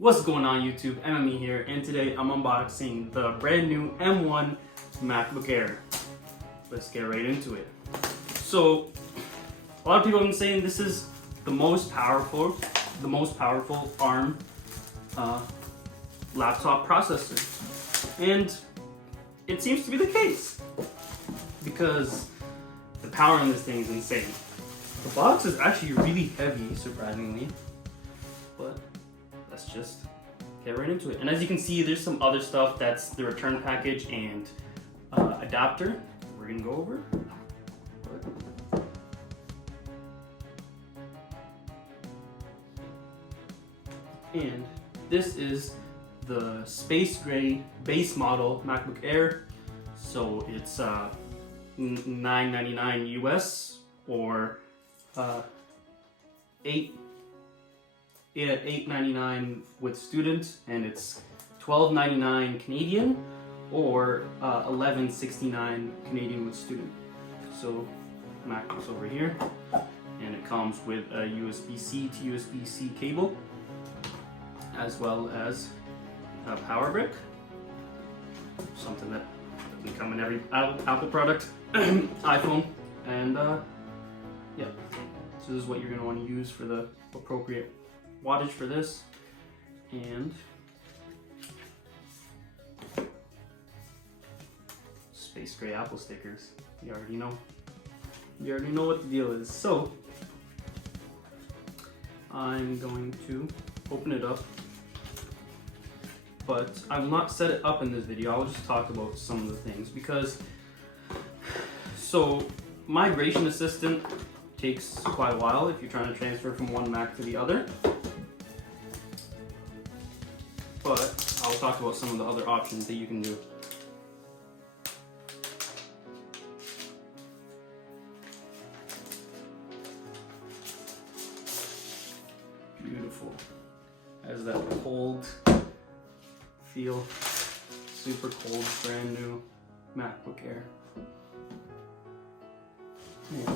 What's going on YouTube? MME here, and today I'm unboxing the brand new M1 Macbook Air. Let's get right into it. So, a lot of people have been saying this is the most powerful ARM laptop processor. And it seems to be the case, because the power on this thing is insane. The box is actually really heavy, surprisingly, but let's just get right into it. And as you can see, there's some other stuff that's the return package and adapter we're gonna go over. And this is the space gray base model MacBook Air. So it's $999 US or $8.99 with student, and it's $12.99 Canadian or $11.69 Canadian with student. So MacBook's over here, and it comes with a USB-C to USB-C cable, as well as a power brick, something that doesn't come in every Apple product, iPhone, and yeah. So this is what you're going to want to use for the appropriate wattage for this. And space gray Apple stickers. You already know. You already know what the deal is. So I'm going to open it up, but I will not set it up in this video. I'll just talk about some of the things, because Migration Assistant takes quite a while if you're trying to transfer from one Mac to the other. But I'll talk about some of the other options that you can do. Beautiful. Has that cold feel. Super cold, brand new MacBook Air. Yeah.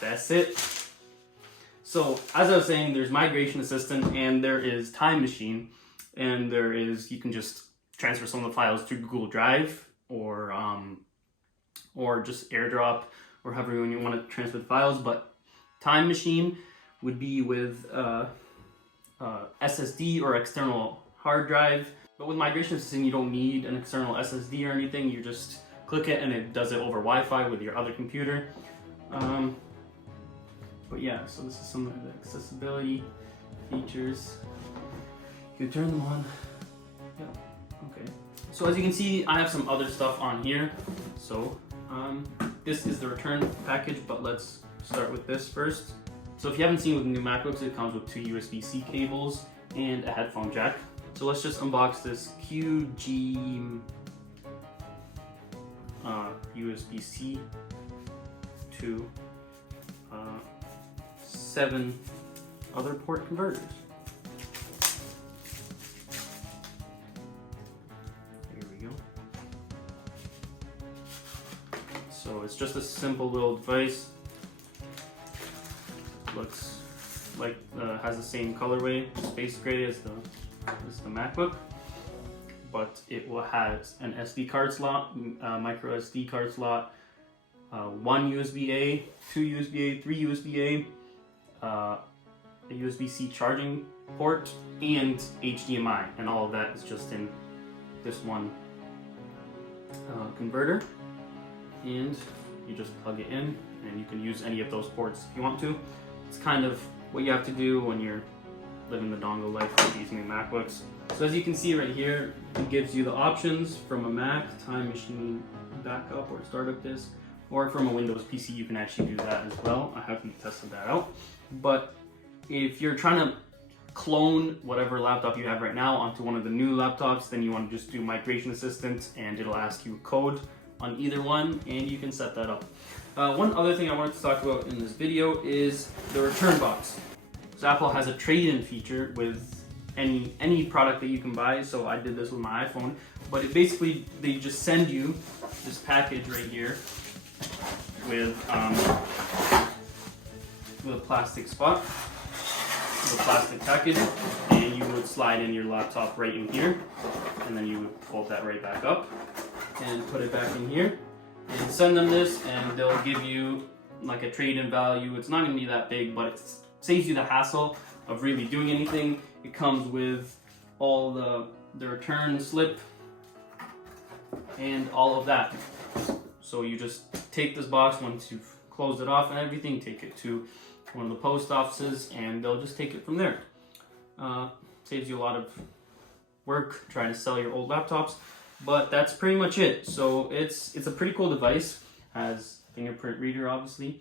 That's it. So as I was saying, there's Migration Assistant and there is Time Machine, and you can just transfer some of the files through Google Drive or just AirDrop, or however you want to transfer the files. But Time Machine would be with SSD or external hard drive. But with Migration Assistant, you don't need an external SSD or anything. You just click it and it does it over Wi-Fi with your other computer. But yeah, so this is some of the accessibility features. You can turn them on. Yeah, okay. So as you can see, I have some other stuff on here. So this is the return package, but let's start with this first. So if you haven't seen with the new MacBooks, it comes with two USB-C cables and a headphone jack. So let's just unbox this QG USB-C to 7 other port converters. Here we go. So it's just a simple little device. Looks like has the same colorway, space gray, as the MacBook, but it will have an SD card slot, micro SD card slot, one USB-A, two USB-A, three USB-A, a USB-C charging port, and HDMI, and all of that is just in this one converter. And you just plug it in, and you can use any of those ports if you want to. It's kind of what you have to do when you're living the dongle life with these new MacBooks. So as you can see right here, it gives you the options from a Mac, Time Machine, backup or startup disk, or from a Windows PC. You can actually do that as well. I haven't tested that out. But if you're trying to clone whatever laptop you have right now onto one of the new laptops, then you want to just do Migration Assistant, and it'll ask you code on either one, and you can set that up. One other thing I wanted to talk about in this video is the return box. So Apple has a trade-in feature with any product that you can buy. So I did this with my iPhone, but it basically, they just send you this package right here, with a plastic spot, with a plastic package, and you would slide in your laptop right in here, and then you would fold that right back up and put it back in here, and send them this, and they'll give you like a trade-in value. It's not going to be that big, but it saves you the hassle of really doing anything. It comes with all the return slip and all of that. So you just take this box once you've closed it off and everything, take it to one of the post offices, and they'll just take it from there. Saves you a lot of work trying to sell your old laptops, but that's pretty much it. So it's a pretty cool device. Has fingerprint reader obviously,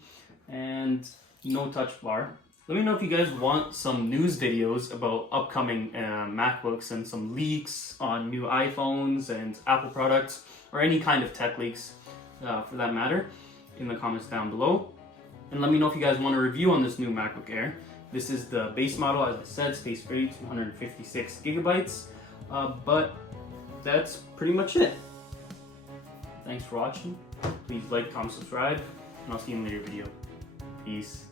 and no touch bar. Let me know if you guys want some news videos about upcoming MacBooks and some leaks on new iPhones and Apple products, or any kind of tech leaks for that matter, in the comments down below. And let me know if you guys want a review on this new MacBook Air. This is the base model, as I said, space free, 256 gigabytes. But that's pretty much it. Thanks for watching. Please like, comment, subscribe, and I'll see you in the later video. Peace.